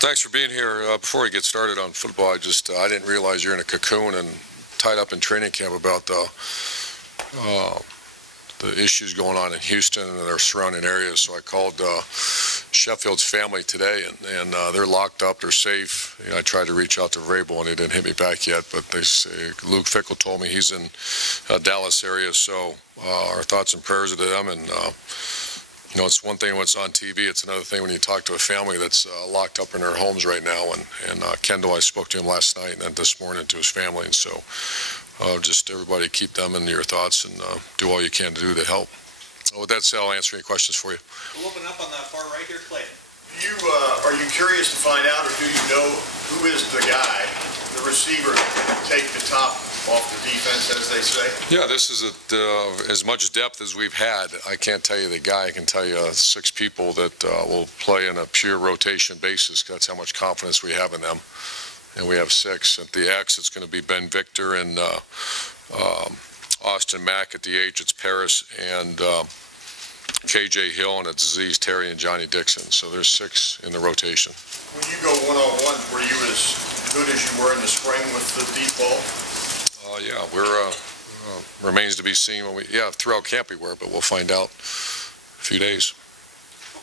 Thanks for being here. Before we get started on football, I didn't realize you're in a cocoon and tied up in training camp about the issues going on in Houston and their surrounding areas. So I called Sheffield's family today, and they're locked up. They're safe. I tried to reach out to Vrabel, and he didn't hit me back yet. But they say Luke Fickell told me he's in Dallas area. So our thoughts and prayers are to them. And it's one thing when it's on TV. It's another thing when you talk to a family that's locked up in their homes right now. And Kendall, I spoke to him last night and then this morning to his family. And so just everybody keep them in your thoughts and do all you can to do to help. With that said, I'll answer any questions for you. We'll open up on the far right here, Clayton. Are you curious to find out, or do you know who is the guy, the receiver, to take the top off the defense, as they say? Yeah, this is as much depth as we've had. I can't tell you the guy. I can tell you 6 people that will play on a pure rotation basis. That's how much confidence we have in them. And we have 6. At the X, it's going to be Ben Victor and Austin Mack. At the H, it's Paris and KJ Hill, and it's Aziz Terry and Johnny Dixon. So there's 6 in the rotation. When you go one-on-one, were you as good as you were in the spring with the deep ball? Yeah, remains to be seen. Throughout camp we were, but we'll find out in a few days.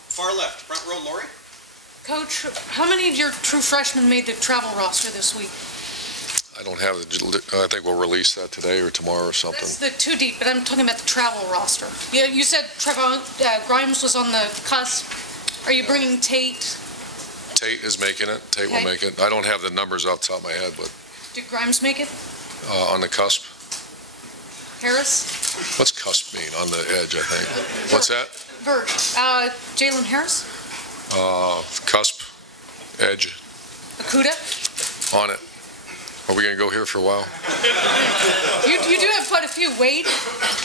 Far left, front row, Lori. Coach, how many of your true freshmen made the travel roster this week? I don't have it. I think we'll release that today or tomorrow or something. That's the 2 deep, but I'm talking about the travel roster. Yeah, you said Grimes was on the cusp. Are you bringing Tate? Tate is making it. Tate will make it. I don't have the numbers off the top of my head, but. Did Grimes make it? On the cusp. Harris? What's cusp mean? On the edge, I think. What's that? Verge. Jalen Harris? Cusp, edge. Akuda? On it. Are we going to go here for a while? You do have quite a few. Wade?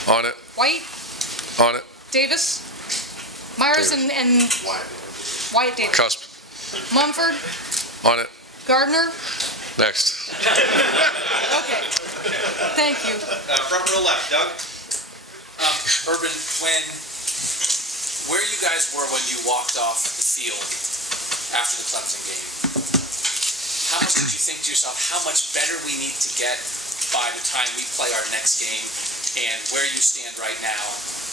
On it. White? On it. Davis? Myers Davis. and Wyatt Davis. Cusp. Mumford? On it. Gardner? Next. Okay. Thank you. Front row left, Doug. Urban, where you guys were when you walked off the field after the Clemson game, how much did you think to yourself, how much better we need to get by the time we play our next game, and where you stand right now,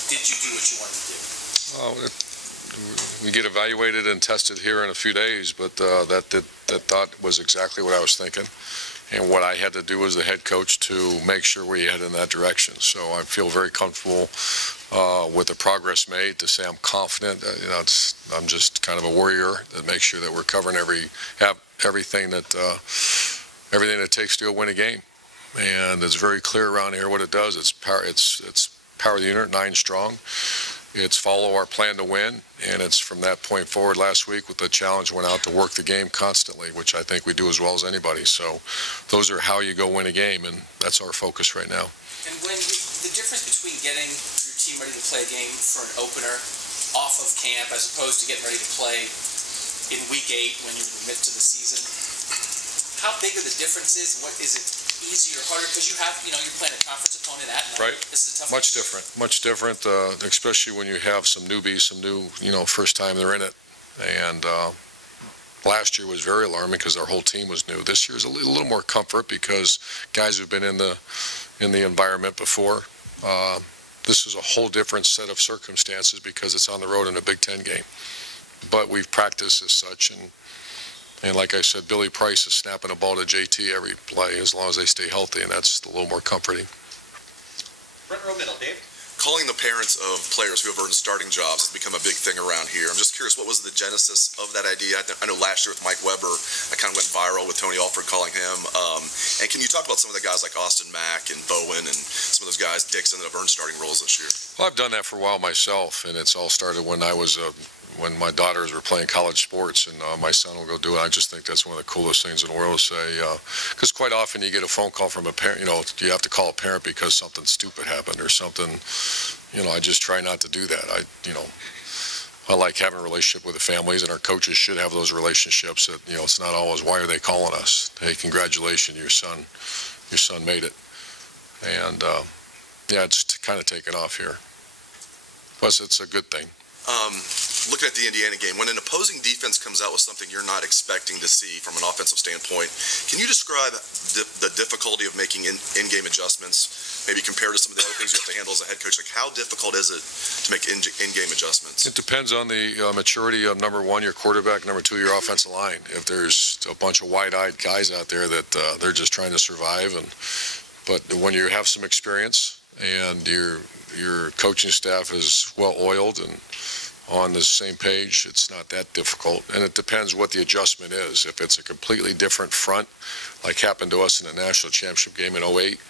did you do what you wanted to do? We get evaluated and tested here in a few days, but that thought was exactly what I was thinking. And what I had to do as the head coach to make sure we head in that direction. So I feel very comfortable with the progress made. To say I'm confident, I'm just kind of a warrior that makes sure that we're covering everything that it takes to win a game. And it's very clear around here what it does. It's power the unit, 9 strong. It's follow our plan to win, and it's from that point forward. Last week with the challenge went out to work the game constantly, which I think we do as well as anybody. So those are how you go win a game, and that's our focus right now. And the difference between getting your team ready to play a game for an opener off of camp as opposed to getting ready to play in week 8 when you're in the midst of the season, how big are the differences? What is it? Easier, harder, because you're playing a conference opponent at night. Right. This is a tough much different, especially when you have some newbies, some new, first time they're in it. And last year was very alarming because our whole team was new. This year is a little more comfort because guys who've been in the environment before. This is a whole different set of circumstances because it's on the road in a Big Ten game. But we've practiced as such, and like I said, Billy Price is snapping a ball to JT every play as long as they stay healthy, and that's a little more comforting. Front row middle, Dave. Calling the parents of players who have earned starting jobs has become a big thing around here. I'm just curious, what was the genesis of that idea? I know last year with Mike Weber, that kind of went viral with Tony Alford calling him. And can you talk about some of the guys like Austin Mack and Bowen and some of those guys, Dixon, that have earned starting roles this year? Well, I've done that for a while myself, and it's all started when I was when my daughters were playing college sports, and my son will go do it. I just think that's one of the coolest things in the world to say, because quite often you get a phone call from a parent, you have to call a parent because something stupid happened or something, I just try not to do that. I like having a relationship with the families, and our coaches should have those relationships that, it's not always, why are they calling us? Hey, congratulations, your son made it. And, it's kind of taken off here. Plus, it's a good thing. looking at the Indiana game, when an opposing defense comes out with something you're not expecting to see from an offensive standpoint, can you describe the difficulty of making in-game adjustments, maybe compared to some of the other things you have to handle as a head coach? Like, how difficult is it to make in-game adjustments? It depends on the maturity of, number one, your quarterback, number two, your offensive line. If there's a bunch of wide-eyed guys out there that they're just trying to survive, but when you have some experience and your coaching staff is well-oiled and on the same page, it's not that difficult. And it depends what the adjustment is. If it's a completely different front, like happened to us in the national championship game in 2008,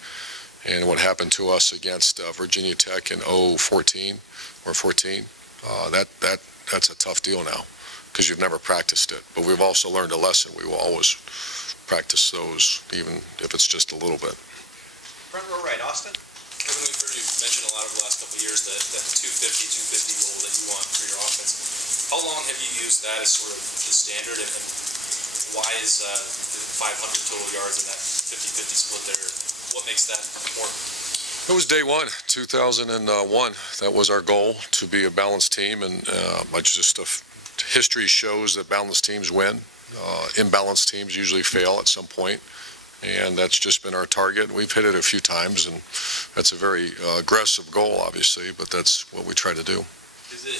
and what happened to us against Virginia Tech in 2014 or 14, that's a tough deal now because you've never practiced it. But we've also learned a lesson. We will always practice those, even if it's just a little bit. Front row right, Austin. Kevin, we've heard you mention a lot over the last couple of years that 250 goal that you want for your offense. How long have you used that as sort of the standard, and why is 500 total yards and that 50-50 split there? What makes that important? It was day one, 2001. That was our goal, to be a balanced team, and history shows that balanced teams win. Imbalanced teams usually fail at some point. And that's just been our target. We've hit it a few times, and that's a very aggressive goal, obviously, but that's what we try to do. Is it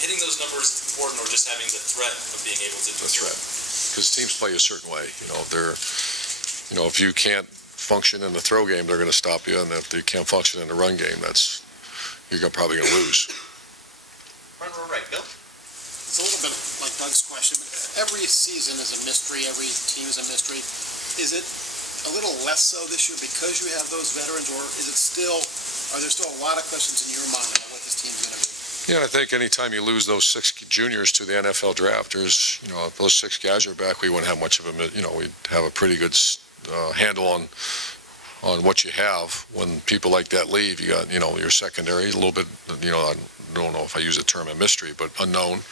hitting those numbers important, or just having the threat of being able to do the threat? Because teams play a certain way. If you can't function in the throw game, they're going to stop you, and if you can't function in the run game, you're probably going to lose. Front row right, Bill. It's a little bit like Doug's question, but every season is a mystery, every team is a mystery. Is it a little less so this year because you have those veterans, or are there still a lot of questions in your mind about what this team's going to be? Yeah, I think anytime you lose those 6 juniors to the NFL draft, if those 6 guys are back, we wouldn't have much of we'd have a pretty good handle on what you have. When people like that leave, you got, your secondary, a little bit, I don't know if I use the term a mystery, but unknown.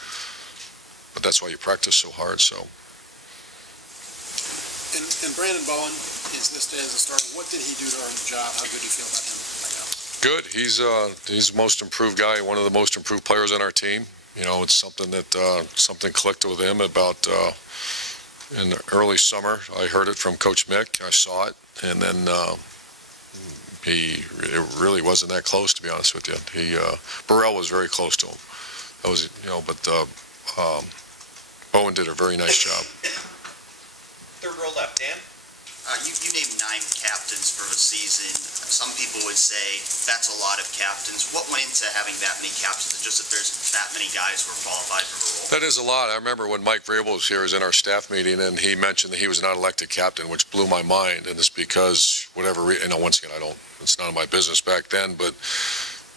But that's why you practice so hard, so. And Brandon Bowen is listed as a starter. What did he do to earn the job? How good do you feel about him right now? Good. He's the most improved guy, one of the most improved players on our team. It's something that something clicked with him about in the early summer. I heard it from Coach Mick. I saw it, and then it really wasn't that close, to be honest with you. Burrell was very close to him. That was, but Bowen did a very nice job. Third row left, Dan. You named 9 captains for the season. Some people would say that's a lot of captains. What went into having that many captains, and just if there's that many guys who are qualified for the role? That is a lot. I remember when Mike Vrabel was here, he was in our staff meeting, and he mentioned that he was not elected captain, which blew my mind. And it's because once again, it's none of my business back then, but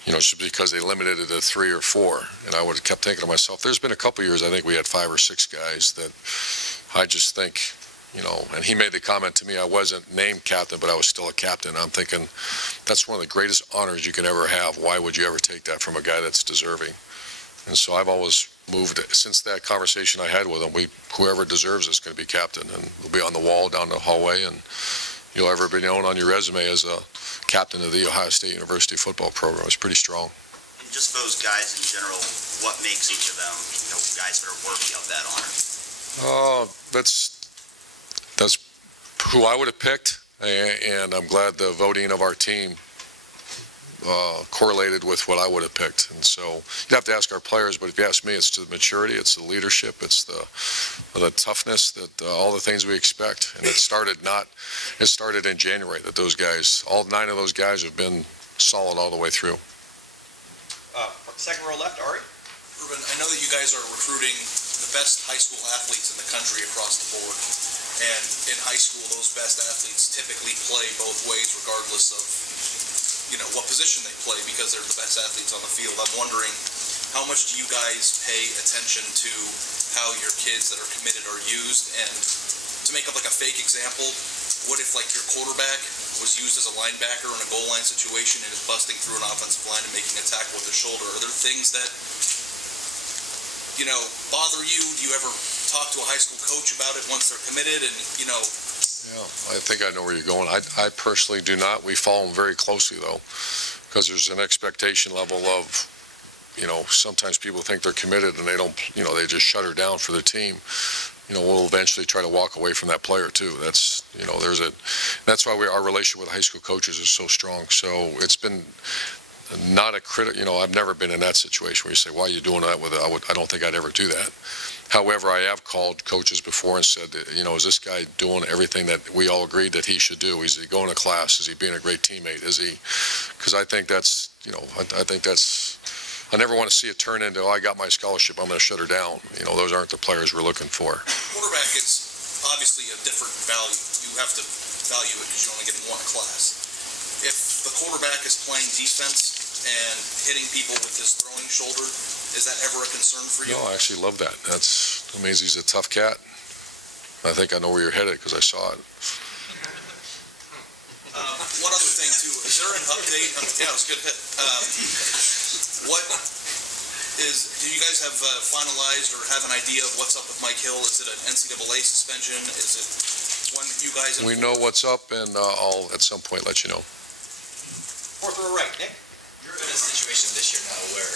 it's because they limited it to 3 or 4. And I would have kept thinking to myself, there's been a couple years, I think we had 5 or 6 guys that I just think, and he made the comment to me, I wasn't named captain, but I was still a captain. I'm thinking, that's one of the greatest honors you can ever have. Why would you ever take that from a guy that's deserving? And so I've always moved, since that conversation I had with him, whoever deserves it is going to be captain, and it'll be on the wall down the hallway, and you'll ever be known on your resume as a captain of the Ohio State University football program. It's pretty strong. And just those guys in general, what makes each of them, guys that are worthy of that honor? That's who I would have picked, and I'm glad the voting of our team correlated with what I would have picked. And so you have to ask our players, but if you ask me, it's the maturity, it's the leadership, it's the toughness, that all the things we expect. And it started in January that those guys, all 9 of those guys have been solid all the way through. Second row left, Ari. Urban, I know that you guys are recruiting the best high school athletes in the country across the board. And in high school, those best athletes typically play both ways, regardless of, what position they play, because they're the best athletes on the field. I'm wondering, how much do you guys pay attention to how your kids that are committed are used? And to make up like a fake example, what if your quarterback was used as a linebacker in a goal line situation and is busting through an offensive line and making a tackle with his shoulder? Are there things that bother you? Do you ever talk to a high school coach about it once they're committed? And Yeah, I think I know where you're going. I personally do not. We follow them very closely, though, because there's an expectation level of sometimes people think they're committed and they don't, they just shut her down for the team. We'll eventually try to walk away from that player too. That's why our relationship with high school coaches is so strong. So it's been not a I've never been in that situation where you say, why are you doing that with it? I don't think I'd ever do that. However, I have called coaches before and said, is this guy doing everything that we all agreed that he should do? Is he going to class? Is he being a great teammate? Is he? Because I think that's, I never want to see it turn into, I got my scholarship, I'm going to shut her down. Those aren't the players we're looking for. Quarterback is obviously a different value. You have to value it because you're only getting one class. If the quarterback is playing defense and hitting people with his throwing shoulder, is that ever a concern for you? No, I actually love that. That means he's a tough cat. I think I know where you're headed because I saw it. One other thing, too. Is there an update? Yeah, it was a good hit. Do you guys have finalized or have an idea of what's up with Mike Hill? Is it an NCAA suspension? Is it one that you guys have? We know what's up, and I'll at some point let you know. Fourth row right, Nick. You're in a situation this year now where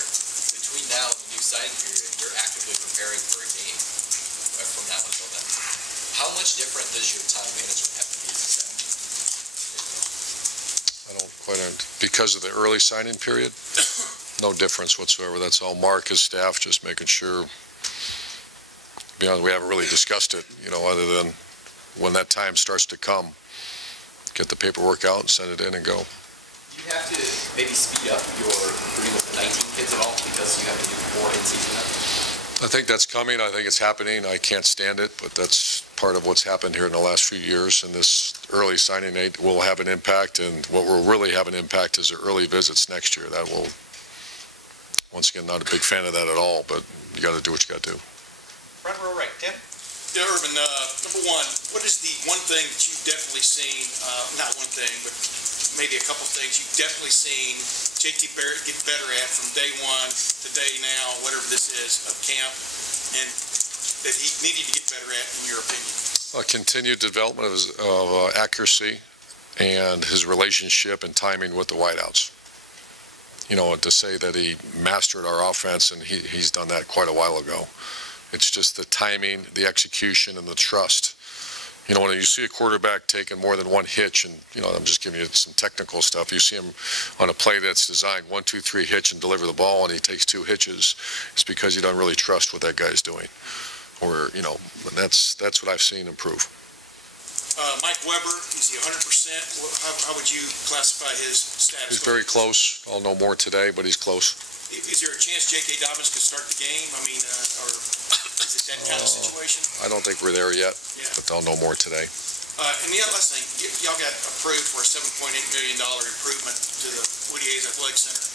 between now and the new signing period, you're actively preparing for a game from now until then. How much different does your time management have to be since that? I don't quite understand. Because of the early signing period? No difference whatsoever. That's all Mark, his staff, just making sure. To be honest, we haven't really discussed it, other than when that time starts to come, get the paperwork out and send it in and go. Do you have to maybe speed up your recruiting with the 19 kids at all because you have to do more in-season now? I think that's coming. I think it's happening. I can't stand it, but that's part of what's happened here in the last few years. And this early signing date will have an impact. And what will really have an impact is the early visits next year. That will, once again, not a big fan of that at all, but you got to do what you got to do. Front row right, Tim. Yeah, Urban, number one, what is the one thing that you've definitely seen, not one thing, but maybe a couple things you've definitely seen JT Barrett get better at from day one to day now, whatever this is, of camp, and that he needed to get better at, in your opinion? Continued development of his accuracy and his relationship and timing with the wideouts. To say that he mastered our offense, and he's done that quite a while ago. It's just the timing, the execution, and the trust. When you see a quarterback taking more than one hitch, and, I'm just giving you some technical stuff, you see him on a play that's designed 1, 2, 3 hitch and deliver the ball, and he takes 2 hitches, it's because you don't really trust what that guy's doing. Or, and that's what I've seen improve. Mike Weber, is he 100%? How would you classify his status? He's very close. I'll know more today, but he's close. Is there a chance J.K. Dobbins could start the game? I mean, or is it that kind of situation? I don't think we're there yet, but I'll know more today. And the last thing, y'all got approved for a $7.8 million improvement to the Woody Hayes Athletic Center.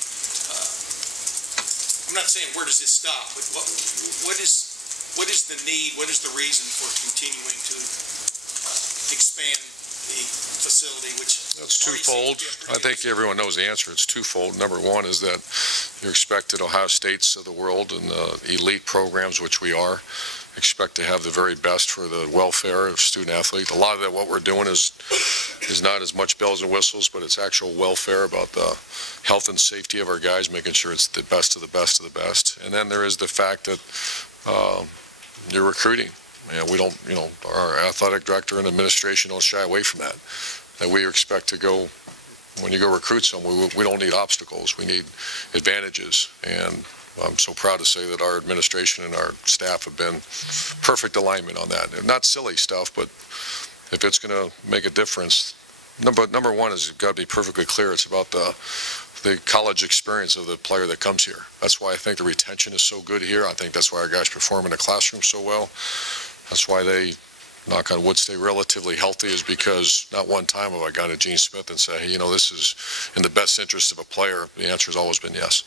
I'm not saying where does this stop, but what is the need, what is the reason for continuing to expand the facility, which it's twofold. I think everyone knows the answer. It's twofold. Number one is that you're expected Ohio States of the world and the elite programs, which we are, expect to have the very best for the welfare of student athletes. A lot of that, what we're doing is not as much bells and whistles, but it's actual welfare about the health and safety of our guys, making sure it's the best of the best of the best. And then there is the fact that you're recruiting. We don't, our athletic director and administration don't shy away from that. That we expect to go, when you go recruit someone, we don't need obstacles. We need advantages. And I'm so proud to say that our administration and our staff have been perfect alignment on that. Not silly stuff, but if it's going to make a difference, number one is you've got to be perfectly clear. It's about the college experience of the player that comes here. That's why I think the retention is so good here. I think that's why our guys perform in the classroom so well. That's why they, knock on wood, stay relatively healthy, is because not one time have I gone to Gene Smith and said, hey, this is in the best interest of a player. The answer has always been yes.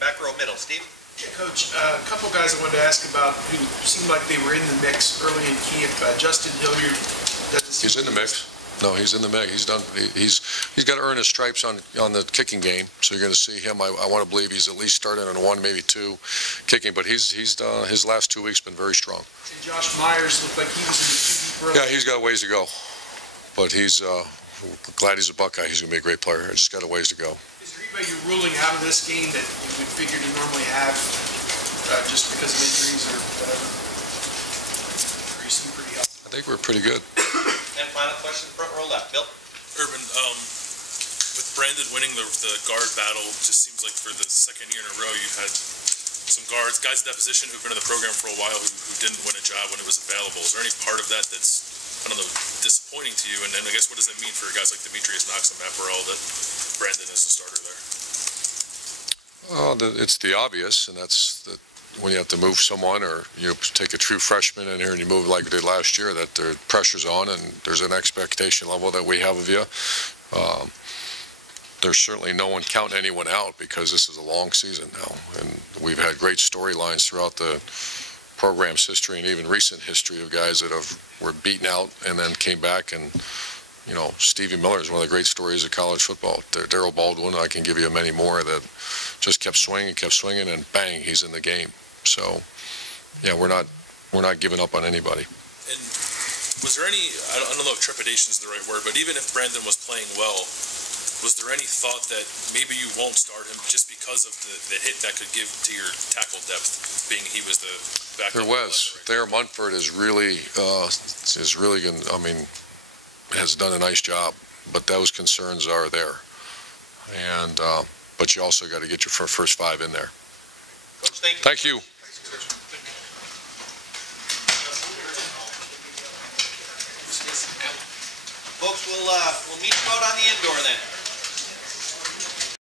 Back row middle, Steve. Yeah, Coach, a couple guys I wanted to ask about who seemed like they were in the mix early in camp. Justin Hilliard doesn't seem. He's in the mix. No, he's in the mix. He's done. He's got to earn his stripes on the kicking game. So you're going to see him. I want to believe he's at least starting on 1, maybe 2 kicking. But he's done. His last 2 weeks been very strong. And Josh Myers looked like he was in the QB early. Yeah, he's got a ways to go. But he's glad he's a Buckeye. He's going to be a great player. He's just got a ways to go. Is there about your ruling out of this game that you would figure to normally have just because of injuries or whatever? Or you seem pretty healthy? I think we're pretty good. And final question, front row left. Bill? Urban, with Brandon winning the guard battle, just seems like for the second year in a row you've had some guys in that position who've been in the program for a while who didn't win a job when it was available. Is there any part of that that's, I don't know, disappointing to you? And then I guess what does that mean for guys like Demetrius Knox and Matt Burrell that Brandon is the starter there? It's the obvious, and that's that when you have to move someone or you take a true freshman in here and you move like we did last year, that the pressure's on and there's an expectation level that we have of you. There's certainly no one counting anyone out because this is a long season now, and we've had great storylines throughout the program's history and even recent history of guys that were beaten out and then came back. And you know, Stevie Miller is one of the great stories of college football. Darryl Baldwin, I can give you many more, that just kept swinging, and bang, he's in the game. So, yeah, we're not giving up on anybody. And was there any, I don't know if trepidation is the right word, but even if Brandon was playing well, was there any thought that maybe you won't start him just because of the hit that could give to your tackle depth, being he was the backup? There was. Thayer Munford is really going. I mean, has done a nice job, but those concerns are there. And but you also got to get your first five in there. Coach, thank you. Thank you. Folks, we'll meet you out on the indoor then.